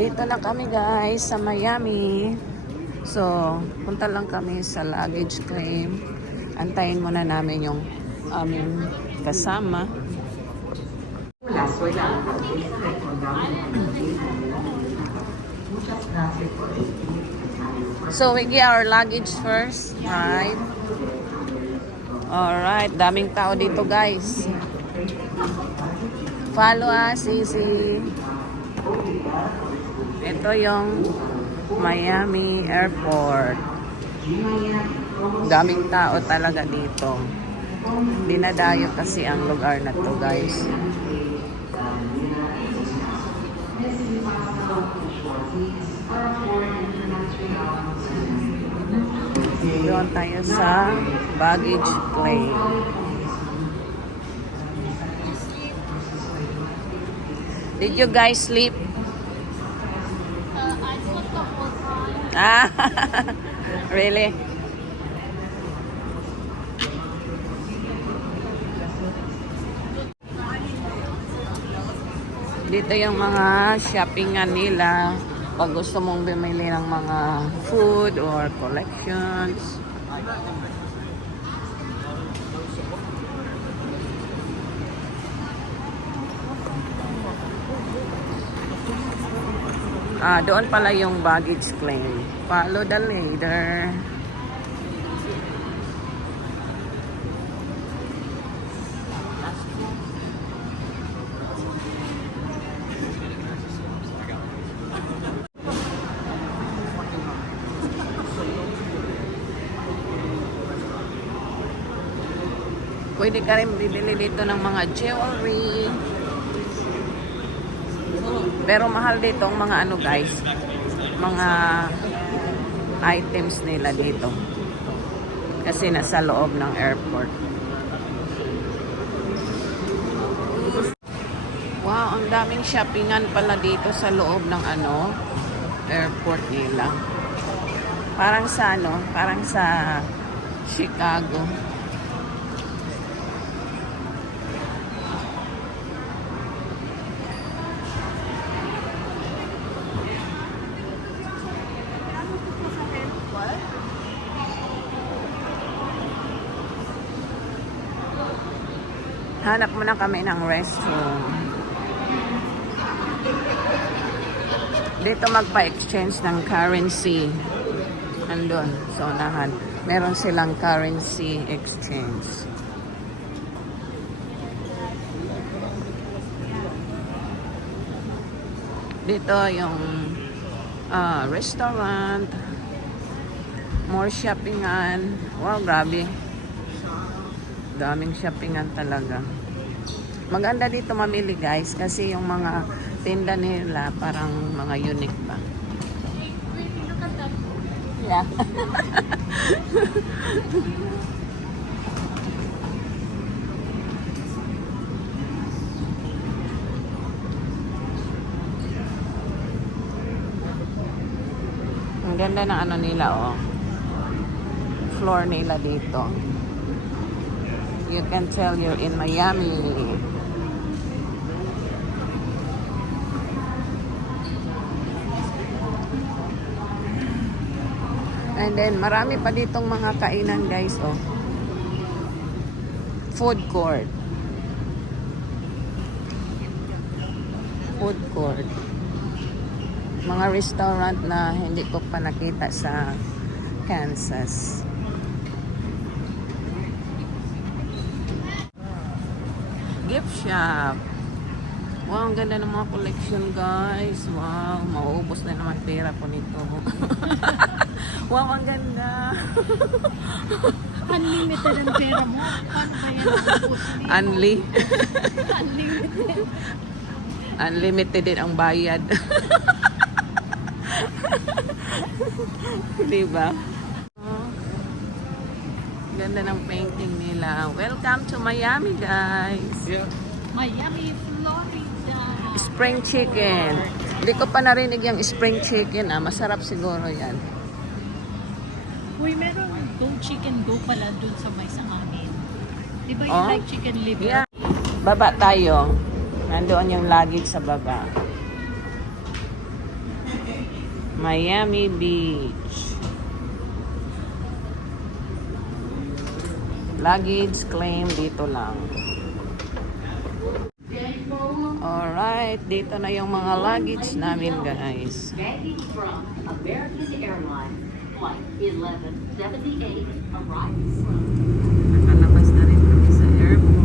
Dito na kami guys sa Miami. So, punta lang kami sa luggage claim. Antayin muna namin yung aming kasama. So, we get our luggage first. Right. Alright, daming tao dito guys. Follow us, easy. Ito yung Miami Airport. Daming tao talaga dito. Dinadayo kasi ang lugar na to guys. Doon tayo sa baggage claim. Did you guys sleep? I slept the whole time. Ah, really? Dito yung mga shoppingan nila pag gusto mong bumili ng mga food or collections. Doon pala yung baggage claim. Follow the leader. Pwede ka rin bibili dito ng mga jewelry. Pero mahal dito ang mga ano guys, mga items nila dito. Kasi nasa loob ng airport. Wow, ang daming shoppingan pala dito sa loob ng ano, airport nila. Parang sa ano, parang sa Chicago. Hanap muna kami ng restroom. Dito magpa-exchange ng currency. Andun, sa unahan. Meron silang currency exchange. Dito yung restaurant. More shoppingan. Wow, grabe. Daming shoppingan talaga. Maganda dito mamili guys kasi yung mga tinda nila parang mga unique pa. Look at that. Yeah. Ang ganda ng ano nila oh. Floor nila dito. You can tell you're in Miami. And then, marami pa ditong mga kainan, guys, oh. Food court. Food court. Mga restaurant na hindi ko pa nakita sa Kansas. Gift shop. Wow, ang ganda ng mga collection guys. Wow, mauubos na naman pera po nito. Wow, ang ganda. Unlimited ang pera mo. Paano ba yan? Unlimited. Unlimited din ang bayad. Diba? Ganda ng painting nila. Welcome to Miami, guys. Yeah. Miami, Florida. Spring chicken. Hindi ko pa narinig yung spring chicken. Masarap siguro yan. Uy, meron go chicken go pala dun sa may sa amin. Di ba Oh? like chicken liver? Yeah. Baba tayo. Nandoon yung luggage sa baba. Miami Beach. Luggage claim dito lang. Alright, dito na yung mga luggage namin, guys. Baggage from American Airlines Flight 1178 arrives from Nakalabas na rin kami sa airport.